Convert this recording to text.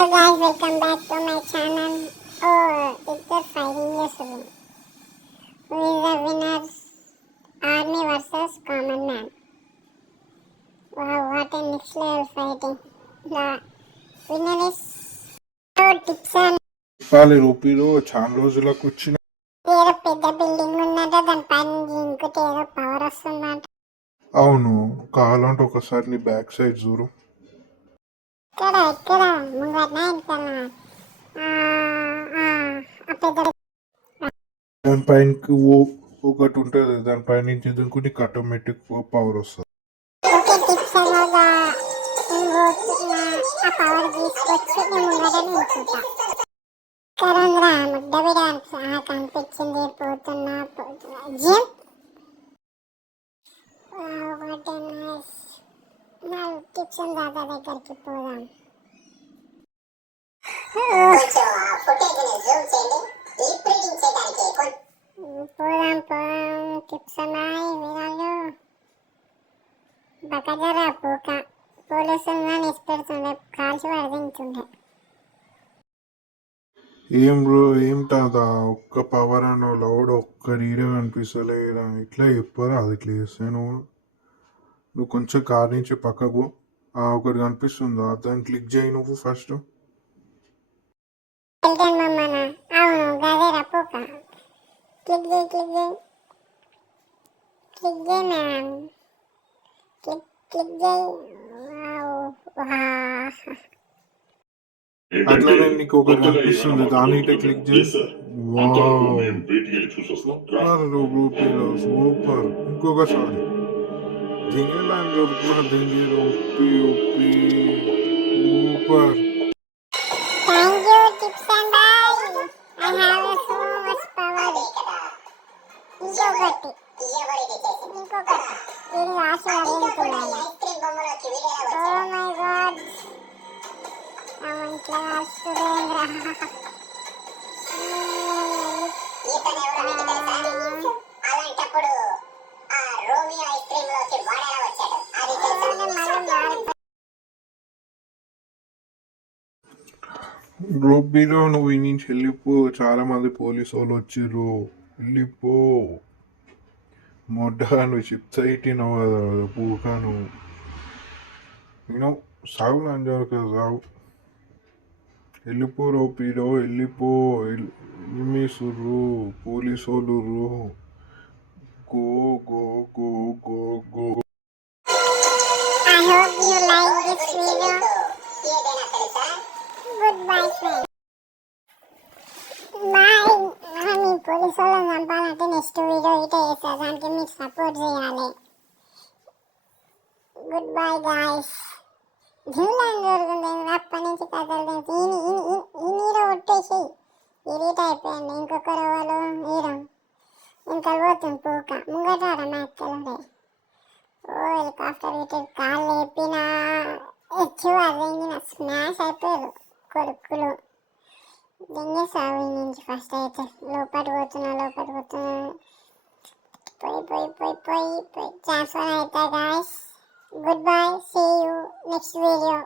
Hello guys, welcome back to my channel. Oh, it's the fighting yesterday. Who is the winner? Army versus common man. Wow, what a next level fighting. The winner is tips and చెప్పాలి రూపీలో చాలా రోజులకు వచ్చిన ఏదో పెద్ద building ఉందంట, దానిపైన ఇంకోటి ఏదో పవర్ వస్తుందంట. అవును కావాలంటే ఒకసారి నీ బ్యాక్ సైడ్ చూడు. ఇక్కడ ముంగట్నా వెనకాల ఆ పెద్ద దానిపైనకి ఒకటి ఉంటుంది, దానిపైన నుంచి దునుకుని ఆటోమేటిక్ పవర్ వస్తుంది. ఓకే టిప్స్ అనగా ఆ పవర్ తీసుకొచ్చి నేను ముంగట నిల్చుంటా. కరంద్రా ముడ్డబిడ కనిపించింది, పోతున్నా జిమ్ నా టిప్స్ దాదా దగ్గరికి పోదాం. పోదాం టిప్స్ ఉన్నాయి వినాలు బకజరా పోక పోలీసులు నిష్పెడుతుండే కాల్చి పడదింటుండే. ఏం బ్రో ఏం తాదా ఒక్క పవర్ అనో లౌడ్ ఒక్క రీడే కనిపిస్తలేదా, ఇట్లా చెప్పరా అది ఇట్లా చేస్తే నువ్వు కొంచెం కార్ నుంచి పక్కకు ఒకటి కనిపిస్తుందా దాన్ని క్లిక్ చేయి నువ్వు ఫస్ట్. అవును గదేరా పోక క్లిక్ చేయి క్లిక్ చేయి క్లిక్ చేయి మ్యామ్ క్లిక్ చేయి. అట్లానే నీకు ఒకటి కనిపిస్తుంది దాని క్లిక్ చేయి. సూపర్ రూపీలో సూపర్. ఇంకొకసారి దింగేలాంటి దొరుకుతున్నా దింగి ఒప్పి ఒప్పి super. Thank you, tips and bye. I have so much power. ఇంకొకటి ఇది రాసి పడేస్తున్నాను. ఓ మై గాడ్, నా ఇంట్లో రాస్తుందేంద్రా. రూపీలో నువ్వు ఈ నుంచి వెళ్ళిపో, చాలా మంది పోలీసు వాళ్ళు వచ్చిర్రు, వెళ్ళిపో. మొడ్డ నువ్వు చిప్స్ అయిటినావు కదా పూకాను, నేను సాగు లంజారు సాగు. వెళ్ళిపో రూపీలో వెళ్ళిపో. ఎనిమిసుర్రు పోలీసు వాళ్ళు go go go go go. I hope you like this video. Goodbye friends. బాయ్. మీ పోలీసు వాళ్ళని చంపాలంటే నెక్స్ట్ వీడియో ఇటే చేస్తా, దానికి మీరు సపోర్ట్ చేయాలి. Good bye guys. జిమ్లాంగ్ జరుగుతుంది అప్పటి నుంచి కథలు ఈ నీరు కొట్టేసి ఇరీట్ అయిపోయింది. ఇంకొకరు వాళ్ళు హీరో ఇంకా పోతుంది పూక ముంగటాడ మేక్కలుండే. ఓ హెలికాప్టర్ ఇటు కాళ్ళు లేపిన హెచ్చు అదెంగిన స్మాష్ అయిపోయారు కొడుకులు. దింగేసావు ఈ నుంచి ఫస్ట్ అయితే. లోపటి పోతున్నా పోయి ట్రాన్స్ఫర్ అవుతాయి guys. Goodbye, see you next video.